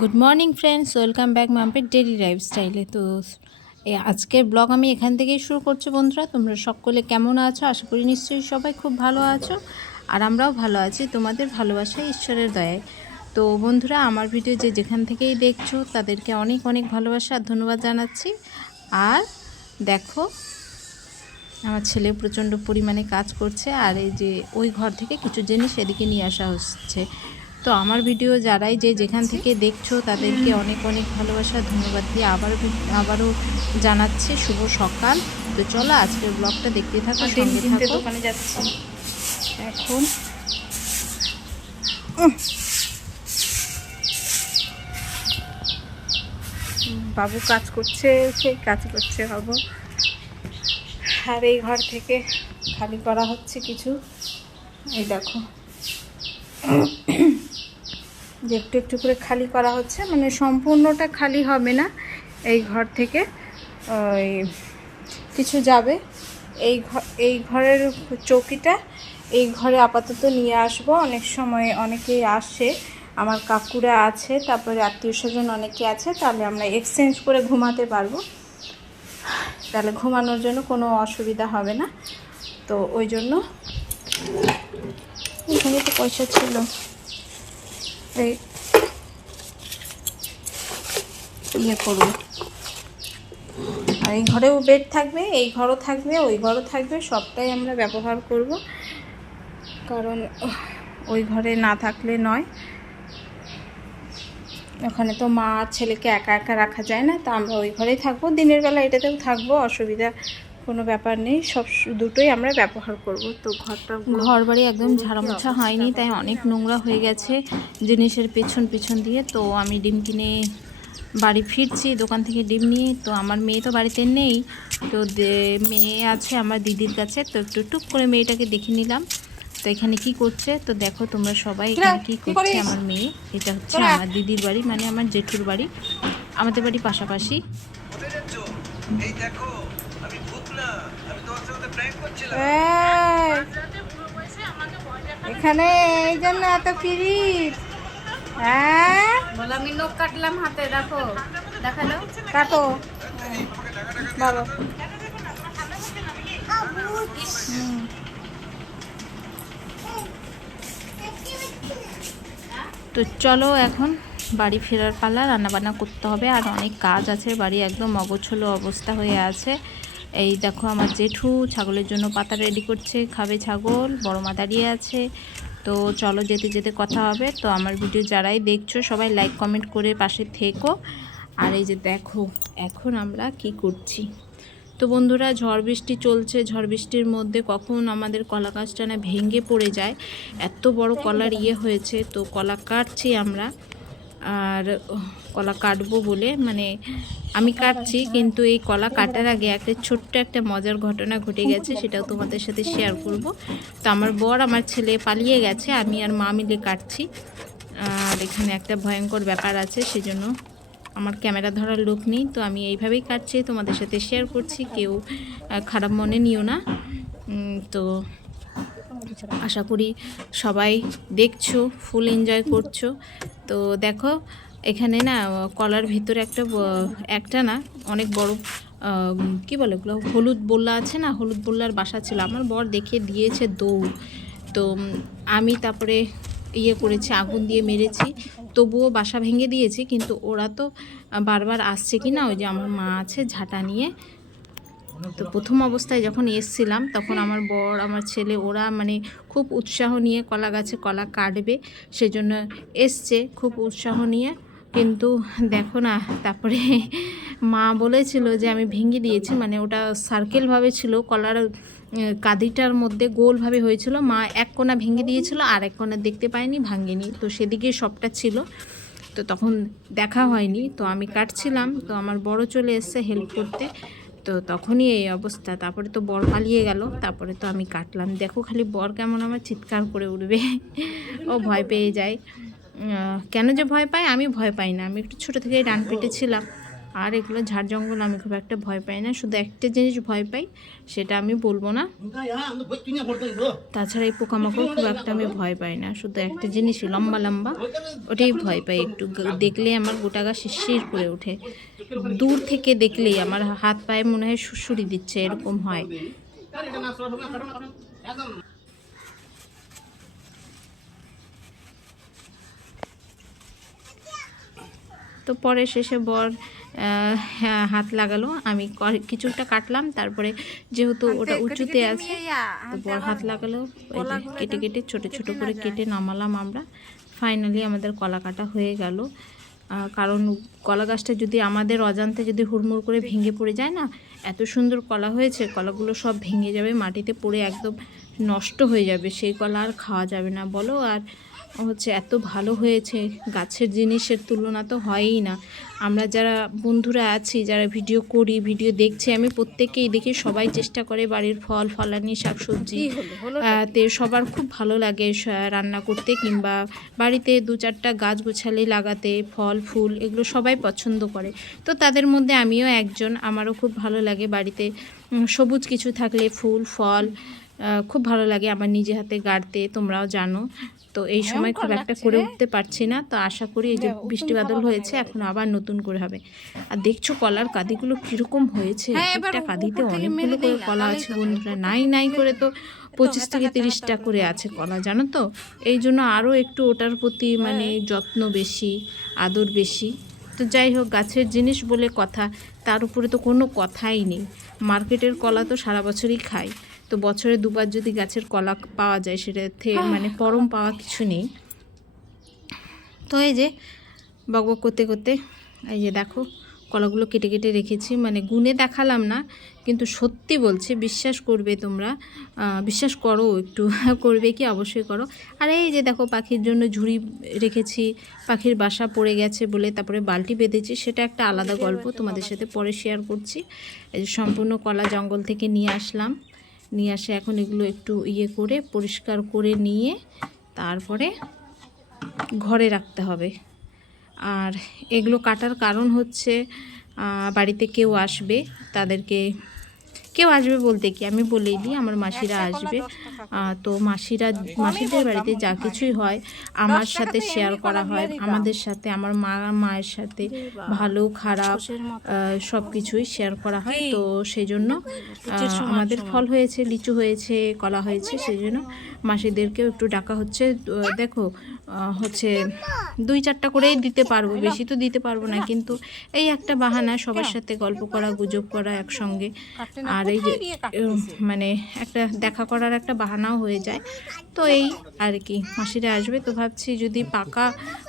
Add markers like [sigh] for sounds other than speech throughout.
Good morning friends welcome back মাম্পের daily লাইফস্টাইলে তো আজকের ব্লগ আমি এখান থেকেই শুরু করছি বন্ধুরা। তোমরা সকলে কেমন আছো? আশা করি নিশ্চয়ই সবাই খুব ভালো আছো। আর আমরাও ভালো আছি তোমাদের ভালোবাসা ঈশ্বরের দয়ায়। তো, বন্ধুরা, আমার ভিডিও যে যেখান থেকেই দেখছ, তাদেরকে অনেক অনেক ভালোবাসা আর ধন্যবাদ জানাচ্ছি। আর দেখো আমার ছেলে প্রচণ্ড পরিমাণে কাজ করছে আর এই যে ওই ঘর থেকে কিছু জিনিস এদিকে নিয়ে আসা হচ্ছে। তো আমার ভিডিও যারাই যে যেখান থেকে দেখছ তাদেরকে অনেক অনেক ভালোবাসা ধন্যবাদ দিয়ে আবার আবারও জানাচ্ছি শুভ সকাল। তো চলো আজকের ব্লগটা দেখতে থাকো সঙ্গে থাকো। দোকানে যাচ্ছি। এখন বাবু কাজ করছে, সেই কাজ করছে বাবু। আর এই ঘর থেকে খালি করা হচ্ছে কিছু। এই দেখো। যে একটু একটু করে খালি করা হচ্ছে মানে সম্পূর্ণটা খালি হবে না। এই ঘর থেকে, ওই কিছু যাবে। এই ঘর এই ঘরের চৌকিটা এই ঘরে আপাতত নিয়ে আসব। অনেক সময় অনেকেই আসে। আমার কাকুরা আছে, তারপরে আত্মীয় স্বজন অনেকে আছে, তাহলে আমরা এক্সচেঞ্জ করে ঘুমাতে পারব। তাহলে ঘুমানোর জন্য কোনো অসুবিধা হবে না। তো ওই জন্য এখানে তো পয়সা ছিল। ইয়ে করুন আর এই ঘরেও বেড থাকবে, এই ঘরও থাকবে, ওই ঘরও থাকবে, সবটাই আমরা ব্যবহার করব। কারণ ওই ঘরে না থাকলে নয়। ওখানে তো মা ছেলেকে একা একা রাখা যায় না, তা আমরা ওই ঘরেই থাকব। দিনের বেলা এটাতেও থাকব, অসুবিধা কোনো ব্যাপার নেই। সব দুটোই আমরা ব্যবহার করব। তো ঘরটা ঘর বাড়ি একদম ঝাড়ামোছা হয়নি, তাই অনেক নোংরা হয়ে গেছে জিনিসের পেছন পেছন দিয়ে। তো আমি ডিম কিনে বাড়ি ফিরছি, দোকান থেকে ডিম নিয়ে। তো আমার মেয়ে তো বাড়িতে নেই। তো মেয়ে আছে আমার দিদির কাছে। তো একটু টুক করে মেয়েটাকে দেখে নিলাম। তো এখানে কি করছে? তো দেখো তোমরা সবাই এখানে কি করছে আমার মেয়ে? এটা হচ্ছে আমার দিদির বাড়ি মানে আমার জেঠুর বাড়ি। আমাদের বাড়ি পাশাপাশি। এই। দেখো আমি ভূত না আমি তোমার সাথে প্র্যাঙ্ক করছিলাম এখানে এই জন্য এত পিরিত। হ্যাঁ? বলে আমি নখ কাটলাম হাতে দেখো। দেখাল? কাটো। বলো তো চলো এখন বাড়ি ফেরার পালা, রান্নাবান্না করতে হবে। আর অনেক কাজ আছে, বাড়ি একদম অগোছলো অবস্থা হয়ে আছে। এই দেখো আমার জেঠু ছাগলের জন্য পাতা রেডি করছে, খাবে ছাগল, বড় মা দাঁড়িয়ে আছে। তো চলো যেতে যেতে কথা হবে। তো আমার ভিডিও যারাই দেখছ, সবাই লাইক কমেন্ট করে পাশে থেকো। আর এই যে দেখো, এখন আমরা কি করছি? তো বন্ধুরা, ঝড় বৃষ্টি চলছে। ঝড় বৃষ্টির মধ্যে কখন আমাদের কলা গাছটা না ভেঙে পড়ে যায়, এত বড় কলার ইয়ে হয়েছে। তো কলা কাটছি আমরা, আর কলা কাটবো বলে মানে আমি কাটছি, কিন্তু এই কলা কাটার আগে একটা ছোট্ট একটা মজার ঘটনা ঘটে গেছে, সেটাও তোমাদের সাথে শেয়ার করব। তো আমার বর আমার ছেলে পালিয়ে গেছে, আমি আর মা মিলে কাটছি। আর এখানে একটা ভয়ঙ্কর ব্যাপার আছে, সেজন্য আমার ক্যামেরা ধরার লোক নেই, তো আমি এইভাবেই কাটছি। তোমাদের সাথে শেয়ার করছি, কেউ খারাপ মনে নিও না। তো আশা করি সবাই দেখছ ফুল এনজয় করছ। তো দেখো, এখানে না, কলার ভিতরে একটা একটা না, অনেক বড় কি বলে ওগুলো? হলুদ বল্লা আছে না? হলুদ বল্লার বাসা ছিল। আমার বর দেখে দিয়েছে দৌড়। তো আমি তারপরে ইয়ে করেছি, আগুন দিয়ে মেরেছি। তবুও বাসা ভেঙে দিয়েছি, কিন্তু ওরা তো বারবার আসছে কি না ওই যে আমার মা আছে ঝাঁটা নিয়ে। তো প্রথম অবস্থায় যখন এসছিলাম, তখন আমার বর, আমার ছেলে, ওরা মানে খুব উৎসাহ নিয়ে কলা গাছে কলা কাটবে, সেজন্য এসছে খুব উৎসাহ নিয়ে। কিন্তু দেখো না, তারপরে মা বলেছিল যে আমি ভেঙে দিয়েছি মানে ওটা সার্কেলভাবে ছিল, কলার কাদিটার মধ্যে গোলভাবে হয়েছিল। মা এক কোণা ভেঙে দিয়েছিল আর এক কোণা দেখতে পায়নি, ভাঙেনি। তো সেদিকে সবটা ছিল। তো তখন দেখা হয়নি। তো আমি কাটছিলাম। তো আমার বড় চলে এসছে হেল্প করতে। তো তখনই এই অবস্থা। তারপরে তো বর পালিয়ে গেল। তারপরে তো আমি কাটলাম। দেখো খালি বর কেমন আমার চিৎকার করে উঠবে। ও ভয় পেয়ে যায়। কেন যে ভয় পায়? আমি ভয় পাই না। আমি একটু ছোটো থেকেই ডান পেটে ছিলাম। আর এগুলো ঝাড় জঙ্গল আমি খুব একটা ভয় পাই না। শুধু একটা জিনিস ভয় পাই, সেটা আমি বলব না। তাছাড়া এই পোকামাকড় খুব একটা আমি ভয় পাই না। শুধু একটা জিনিস, লম্বা লম্বা, ওটাই ভয় পাই। একটু দেখলে আমার গোটা গা শিরশির করে ওঠে। দূর থেকে দেখলেই আমার হাত পায়ে মনে হয় সুড়সুড়ি দিচ্ছে, এরকম হয়। তো পরে শেষে বর হাত লাগালো। আমি কিছুটা কাটলাম তারপরে যেহেতু ওটা উঁচুতে আছে তো বর হাত লাগালো কেটে কেটে ছোট ছোট করে কেটে নামালাম আমরা। ফাইনালি আমাদের কলা কাটা হয়ে গেল। কারণ কলা গাছটা যদি আমাদের অজান্তে যদি হুড়মুড় করে ভেঙে পড়ে যায় না এত সুন্দর কলা হয়েছে কলাগুলো সব ভেঙে যাবে মাটিতে পড়ে একদম নষ্ট হয়ে যাবে সেই কলা আর খাওয়া যাবে না বলো। আর হচ্ছে এত ভালো হয়েছে গাছের জিনিসের তুলনা তো হয়ই না। আমরা যারা বন্ধুরা আছি যারা ভিডিও করি ভিডিও দেখছি আমি প্রত্যেকেই দেখি সবাই চেষ্টা করে বাড়ির ফল ফলানি শাকসবজি তে সবার খুব ভালো লাগে রান্না করতে কিংবা বাড়িতে দু চারটা গাছ গোছালি লাগাতে ফল ফুল এগুলো সবাই পছন্দ করে। তো তাদের মধ্যে আমিও একজন আমারও খুব ভালো লাগে বাড়িতে। সবুজ কিছু থাকলে ফুল ফল খুব ভালো লাগে আমার নিজে হাতে গাড়তে তোমরাও জানো। তো এই সময় খুব একটা করে উঠতে পারছি না তো আশা করি এই যে বৃষ্টি বাদল হয়েছে এখন আবার নতুন করে হবে। আর দেখছ কলার কাদিগুলো কীরকম হয়েছে? একটা কাদিতে অনেকগুলো করে কলা আছে বন্ধুরা। নাই নাই করে তো পঁচিশ থেকে তিরিশটা করে আছে কলা জানো তো? এই জন্য আরও একটু ওটার প্রতি মানে যত্ন বেশি আদর বেশি। তো যাই হোক গাছের জিনিস বলে কথা তার উপরে তো কোনো কথাই নেই। মার্কেটের কলা তো সারা বছরই খাই তো বছরে দুবার যদি গাছের কলা পাওয়া যায় সেটাতে মানে পরম পাওয়া কিছু নেই। তো এই যে বকবক করতে করতে এই যে দেখো কলাগুলো কেটে কেটে রেখেছি। মানে গুনে দেখালাম না কিন্তু সত্যি বলছি বিশ্বাস করবে তোমরা বিশ্বাস করো একটু [laughs] করবে কি অবশ্যই করো। আর এই যে দেখো পাখির জন্য ঝুড়ি রেখেছি পাখির বাসা পড়ে গেছে বলে তারপরে বালতি বেঁধেছি সেটা একটা আলাদা গল্প তোমাদের সাথে পরে শেয়ার করছি। এই যে সম্পূর্ণ কলা জঙ্গল থেকে নিয়ে আসলাম। নিয়ে আসে। এখন এগুলো একটু ইয়ে করে পরিষ্কার করে নিয়ে তারপরে ঘরে রাখতে হবে। আর এগুলো কাটার কারণ হচ্ছে বাড়িতে কেউ আসবে তাদেরকে কেউ আসবে বলতে কি? আমি বলেই দিই আমার মাসিরা আসবে। তো মাসিরা মাসিদের বাড়িতে যা কিছুই হয় আমার সাথে শেয়ার করা হয় আমাদের সাথে আমার মা মায়ের সাথে ভালো খারাপ সব কিছুই শেয়ার করা হয় তো সেই জন্য আমাদের ফল হয়েছে লিচু হয়েছে কলা হয়েছে সেই জন্য মাসিদেরকেও একটু ডাকা হচ্ছে দেখো হচ্ছে দুই চারটা করেই দিতে পারব বেশি তো দিতে পারব না কিন্তু এই একটা বাহানা সবার সাথে গল্প করা গুজব করা একসঙ্গে আর এই যে মানে একটা দেখা করার একটা বাহানাও হয়ে যায়। তো এই আর কি মাসিরা আসবে। তো ভাবছি যদি পাকা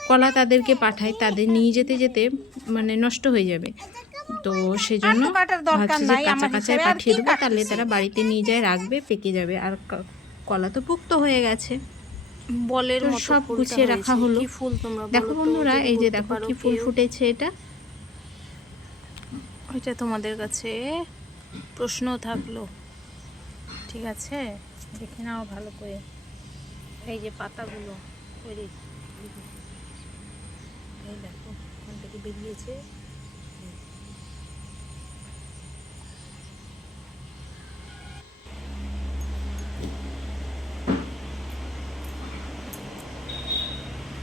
কলা তাদেরকে পাঠাই তাদের নিয়ে যেতে যেতে মানে নষ্ট হয়ে যাবে। তো সেই জন্য ভাবছি যে কাঁচা কাঁচায় পাঠিয়ে দেবো তাহলে তারা বাড়িতে নিয়ে যায় রাখবে পেকে যাবে। আর কলা তো পুক্ত হয়ে গেছে। বলের সব গুছিয়ে রাখা। হলো। ফুল তোমরা দেখো বন্ধুরা এই যে দেখো কি ফুল ফুটেছে এটা। ওইটা তোমাদের কাছে প্রশ্ন থাকল। ঠিক আছে? দেখে নাও ভালো করে। এই যে পাতাগুলো যে, এই দেখো ওখান থেকে বেরিয়েছে।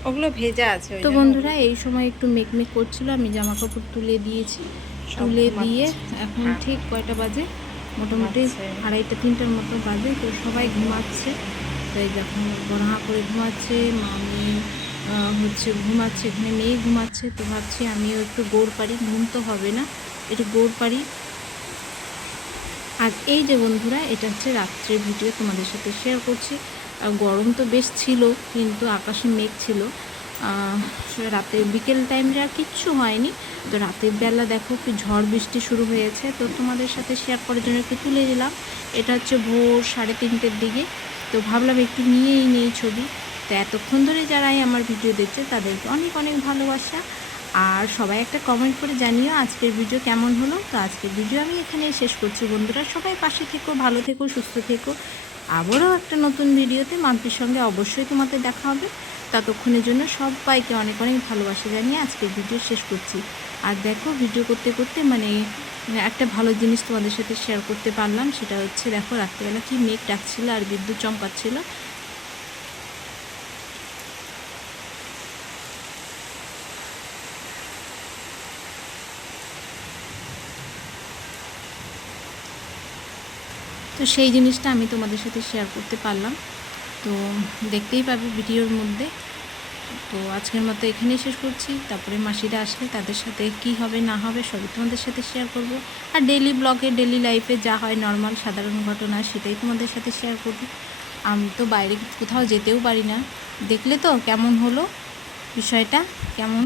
ওগুলো ভেজা আছে তো বন্ধুরা এই সময় একটু মেকমেক করছিল আমি জামা কাপড় তুলে দিয়েছি। তুলে দিয়ে এখন ঠিক কয়টা বাজে? মোটামুটি ঘুমাচ্ছে। আড়াইটা তিনটার মতো বাজে তো সবাই ঘুমাচ্ছে। তো এই দেখো বড়হা করে ঘুমাচ্ছে মামি হচ্ছে ঘুমাচ্ছে এখানে মেয়ে ঘুমাচ্ছে তো ভাবছি আমিও একটু গোড় পারি ঘুম তো হবে না একটু গোড় পারি আর এই যে বন্ধুরা এটা হচ্ছে রাত্রের ভিডিও তোমাদের সাথে শেয়ার করছি। আর গরম তো বেশ ছিল কিন্তু আকাশে মেঘ ছিল। রাতে বিকেল টাইমে আর কিচ্ছু হয়নি। তো রাতের বেলা দেখো কি ঝড় বৃষ্টি শুরু হয়েছে। তো তোমাদের সাথে শেয়ার করার জন্য একটু তুলে দিলাম এটা হচ্ছে ভোর সাড়ে তিনটের দিকে। তো ভাবলাম একটু নিয়েই নেই ছবি। তো এতক্ষণ ধরে যারাই আমার ভিডিও দেখছে, তাদেরকে অনেক অনেক ভালোবাসা। আর সবাই একটা কমেন্ট করে জানিও আজকের ভিডিও কেমন হলো। তো আজকের ভিডিও আমি এখানেই শেষ করছি। বন্ধুরা, সবাই পাশে থেকো, ভালো থেকো, সুস্থ থেকো। আবারও একটা নতুন ভিডিওতে মাম্পির সঙ্গে অবশ্যই তোমাদের দেখা হবে। ততক্ষণের জন্য সবাইকে অনেক অনেক ভালোবাসা জানিয়ে আজকে ভিডিও শেষ করছি। আর দেখো, ভিডিও করতে করতে মানে একটা ভালো জিনিস তোমাদের সাথে শেয়ার করতে পারলাম, সেটা হচ্ছে দেখো, রাত্রিবেলা কি মেঘ ডাকছিল আর বিদ্যুৎ চমকাচ্ছিল। তো সেই জিনিসটা আমি তোমাদের সাথে শেয়ার করতে পারলাম। তো দেখতেই পাবে ভিডিওর মধ্যে। তো আজকের মতো এখানেই শেষ করছি। তারপরে মাসিরা আসলে তাদের সাথে কি হবে, না হবে সবই তোমাদের সাথে শেয়ার করব। আর ডেলি ব্লগে ডেলি লাইফে যা হয় নর্মাল সাধারণ ঘটনা সেটাই তোমাদের সাথে শেয়ার করব। আমি তো বাইরে কোথাও যেতেও পারি না। দেখলে তো কেমন হলো বিষয়টা, কেমন